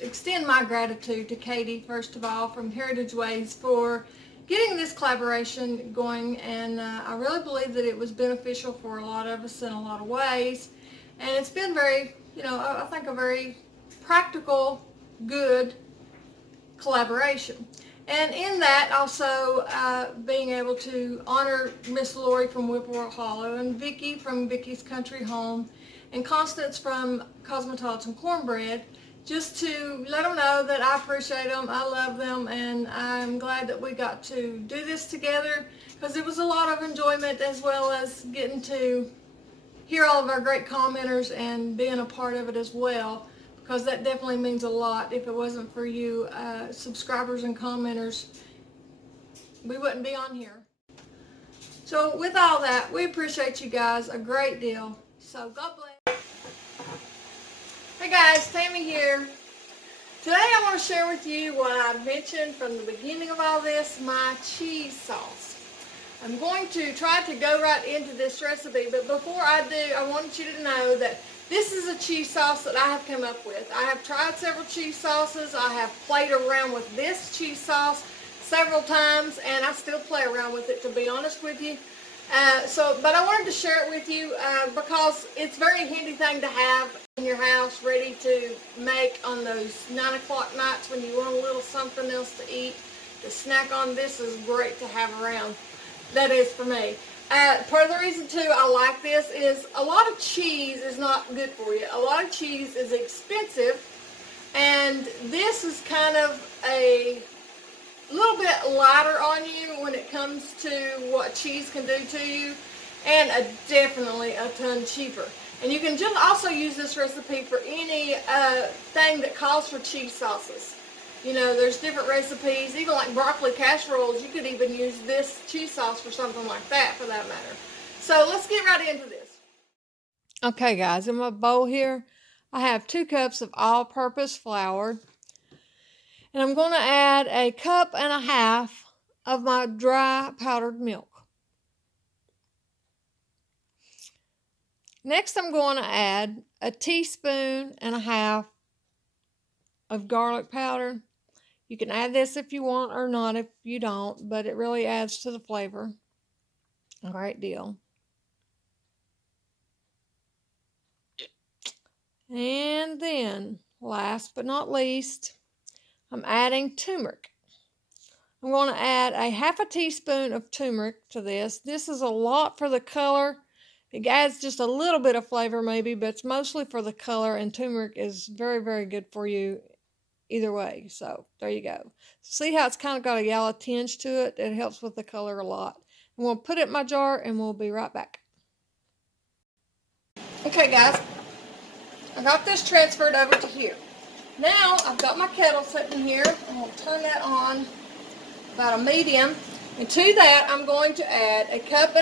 extend my gratitude to Katie, first of all, from Heritage Ways for getting this collaboration going, and I really believe that it was beneficial for a lot of us in a lot of ways, and it's been very, I think a very practical, good collaboration. And in that, also being able to honor Miss Lori from Whippoorwill Holler, and Vicki from Vickies Country Home, and Constance from Cosmopolitan Cornbread, just to let them know that I appreciate them, I love them, and I'm glad that we got to do this together, because it was a lot of enjoyment, as well as getting to hear all of our great commenters and being a part of it as well, because that definitely means a lot. If it wasn't for you subscribers and commenters, we wouldn't be on here. So with all that, we appreciate you guys a great deal. So God bless. Hey guys, Tammy here. Today I want to share with you what I mentioned from the beginning of all this, my cheese sauce. I'm going to try to go right into this recipe, but before I do, I want you to know that this is a cheese sauce that I have come up with. I have tried several cheese sauces. I have played around with this cheese sauce several times, and I still play around with it, to be honest with you. But I wanted to share it with you because it's a very handy thing to have in your house, ready to make on those 9 o'clock nights when you want a little something else to eat, to snack on. This is great to have around. That is for me. Part of the reason too I like this is a lot of cheese is not good for you. A lot of cheese is expensive, and this is kind of a little bit lighter on you when it comes to what cheese can do to you, and definitely a ton cheaper. And you can just also use this recipe for any thing that calls for cheese sauces. There's different recipes, even like broccoli casseroles. You could even use this cheese sauce for something like that, for that matter. So let's get right into this. Okay guys, in my bowl here, I have 2 cups of all-purpose flour. And I'm going to add 1.5 cups of my dry powdered milk. Next, I'm going to add 1.5 teaspoons of garlic powder. You can add this if you want or not if you don't, but it really adds to the flavor a great deal. And then, last but not least, I'm adding turmeric. I'm going to add 1/2 teaspoon of turmeric to this. This is a lot for the color. It adds just a little bit of flavor maybe, but it's mostly for the color, and turmeric is very, very good for you either way. So there you go. See how it's kind of got a yellow tinge to it? It helps with the color a lot. And we'll put it in my jar, and we'll be right back. Okay guys, I got this transferred over to here. Now I've got my kettle sitting here. I'm going to turn that on about a medium, and to that I'm going to add 1.5 cups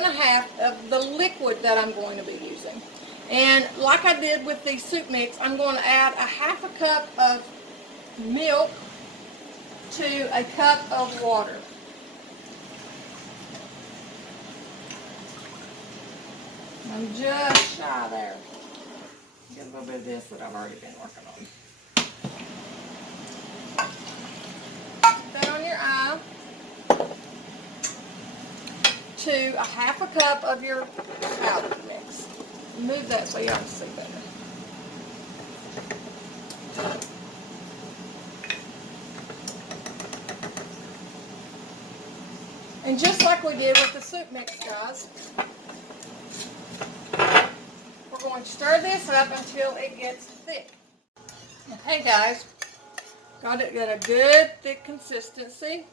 of the liquid that I'm going to be using. And like I did with the soup mix, I'm going to add 1/2 cup of milk to 1 cup of water. I'm just shy there. Get a little bit of this that I've already been working on. Put that on your eye. To 1/2 cup of your powder mix. Move that so y'all can see better. And just like we did with the soup mix, guys, we're going to stir this up until it gets thick. Okay guys, got it at a good thick consistency.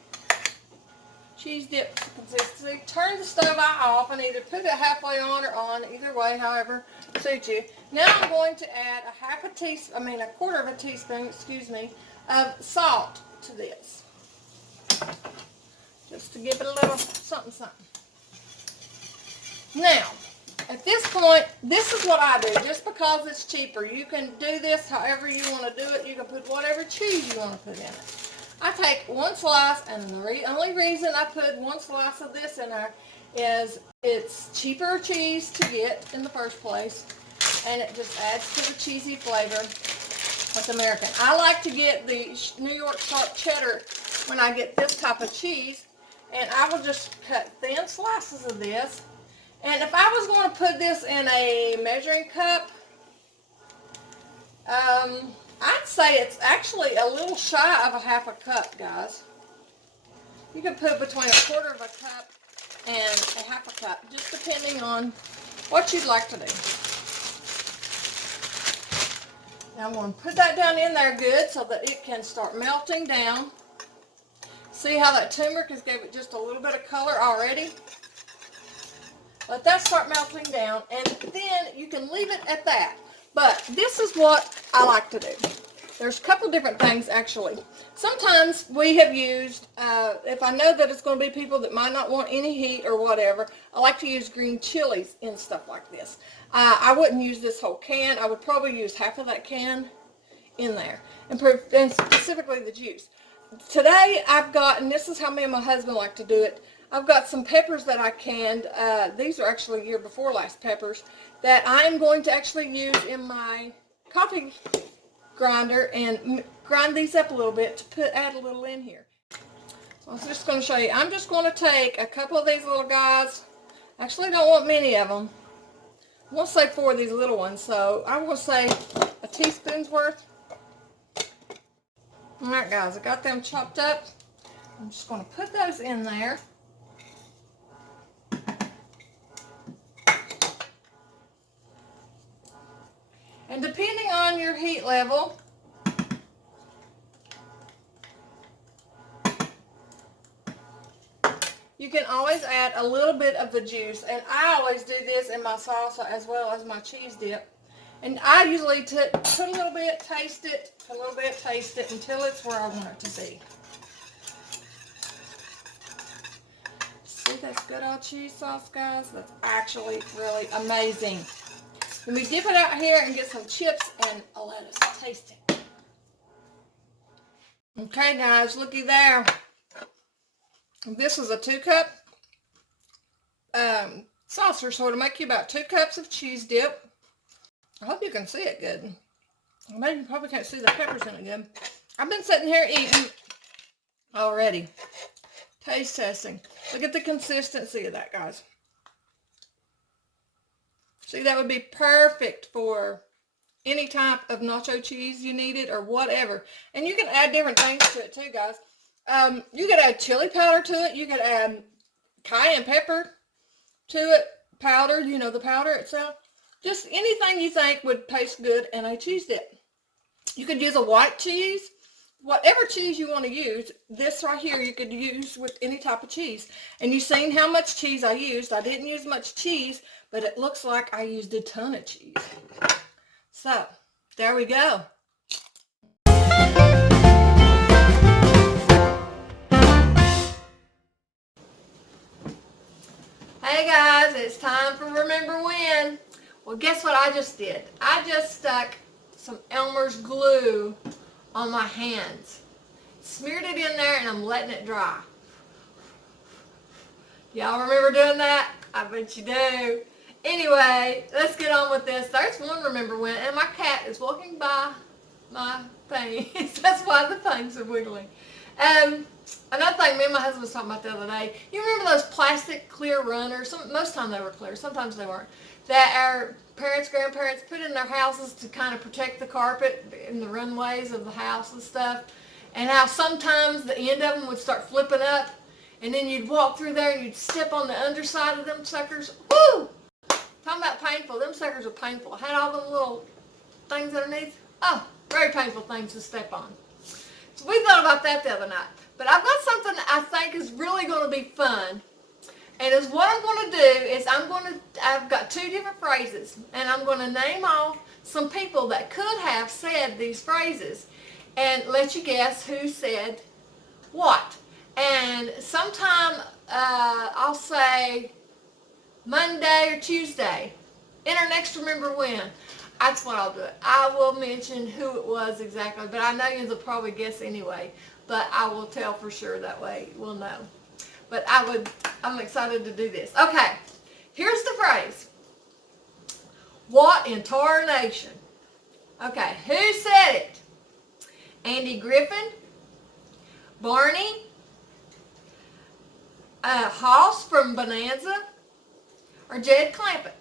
Cheese dip consistency. Turn the stove off and either put it halfway on or on, either way, however suits you. Now I'm going to add 1/4 teaspoon, of salt to this, just to give it a little something, something. Now, at this point, this is what I do, just because it's cheaper. You can do this however you want to do it. You can put whatever cheese you want to put in it. I take 1 slice, and the only reason I put 1 slice of this in there is it's cheaper cheese to get in the first place, and it just adds to the cheesy flavor. What's American? I like to get the New York sharp cheddar when I get this type of cheese. And I will just cut thin slices of this. And if I was going to put this in a measuring cup, I'd say it's actually a little shy of a half a cup, guys. You can put between a quarter of a cup and a half a cup, just depending on what you'd like to do. Now I'm going to put that down in there good so that it can start melting down. See how that turmeric has gave it just a little bit of color already? Let that start melting down, and then you can leave it at that. But this is what I like to do. There's a couple different things, actually. Sometimes we have used, if I know that it's going to be people that might not want any heat or whatever, I like to use green chilies in stuff like this. I wouldn't use this whole can. I would probably use half of that can in there, and specifically the juice. Today I've got, and this is how me and my husband like to do it, I've got some peppers that I canned. These are actually year before last peppers that I'm going to actually use in my coffee grinder and grind these up a little bit to add a little in here. So I'm just going to show you. I'm just going to take a couple of these little guys. Actually, I don't want many of them. I'm going to say 4 of these little ones. So I'm going to say a teaspoon's worth. Alright guys, I got them chopped up. I'm just going to put those in there. And depending on your heat level, you can always add a little bit of the juice. And I always do this in my salsa as well as my cheese dip. And I usually put a little bit, taste it, a little bit, taste it until it's where I want it to be. See, that's good old cheese sauce, guys. That's actually really amazing. Let me dip it out here and get some chips and let us taste it. Okay, guys, looky there. This is a 2-cup saucer, so it'll make you about 2 cups of cheese dip. I hope you can see it good. Maybe you probably can't see the peppers in it good. I've been sitting here eating already. Taste testing. Look at the consistency of that, guys. See, that would be perfect for any type of nacho cheese you needed or whatever. And you can add different things to it too, guys. You could add chili powder to it. You could add cayenne pepper to it. Powder, you know, the powder itself. Just anything you think would taste good in a cheese dip. You could use a white cheese. Whatever cheese you want to use, this right here you could use with any type of cheese. And you've seen how much cheese I used. I didn't use much cheese, but it looks like I used a ton of cheese. So, there we go. Hey guys, it's time for Remember When. Well, guess what I just did? I just stuck some Elmer's glue on my hands. Smeared it in there and I'm letting it dry. Y'all remember doing that? I bet you do. Anyway, let's get on with this. There's one Remember When, and my cat is walking by my things. That's why the things are wiggling. Another thing me and my husband was talking about the other day, you remember those plastic clear runners? Most of the time they were clear, sometimes they weren't, that our parents, grandparents put in their houses to kind of protect the carpet in the runways of the house and stuff, and how sometimes the end of them would start flipping up, and then you'd walk through there and you'd step on the underside of them suckers. Woo! Talking about painful. Them suckers are painful. I had all them little things underneath. Oh, very painful things to step on. So we thought about that the other night. But I've got something I think is really going to be fun. And is what I'm going to do is I've got 2 different phrases. And I'm going to name off some people that could have said these phrases. And let you guess who said what. And sometime I'll say Monday or Tuesday. In our next Remember When. That's what I'll do. I will mention who it was exactly. But I know you'll probably guess anyway. But I will tell for sure, that way we'll know. But I'm excited to do this. Okay, here's the phrase. What in tarnation? Okay, who said it? Andy Griffin, Barney, Hoss from Bonanza, or Jed Clampett.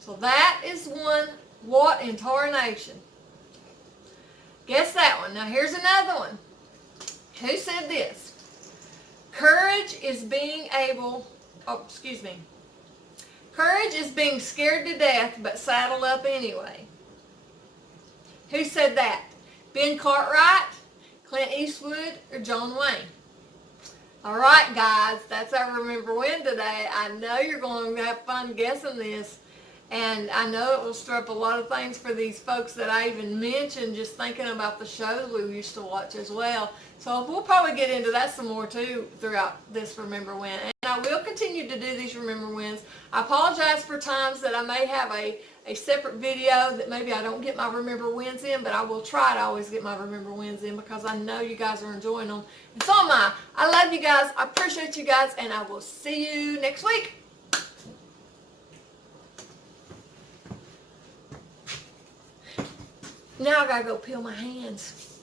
So that is one. What in tarnation? Guess that one. Now here's another one. Who said this? Courage is being Courage is being scared to death but saddled up anyway. Who said that? Ben Cartwright, Clint Eastwood, or John Wayne? All right, guys, that's our Remember When today. I know you're going to have fun guessing this, and I know it will stir up a lot of things for these folks that I even mentioned, just thinking about the shows we used to watch as well. So we'll probably get into that some more too throughout this Remember When. And I will continue to do these Remember Wins. I apologize for times that I may have a separate video that maybe I don't get my Remember Wins in, but I will try to always get my Remember Wins in because I know you guys are enjoying them. And so am I. I love you guys. I appreciate you guys, and I will see you next week. Now I gotta go peel my hands.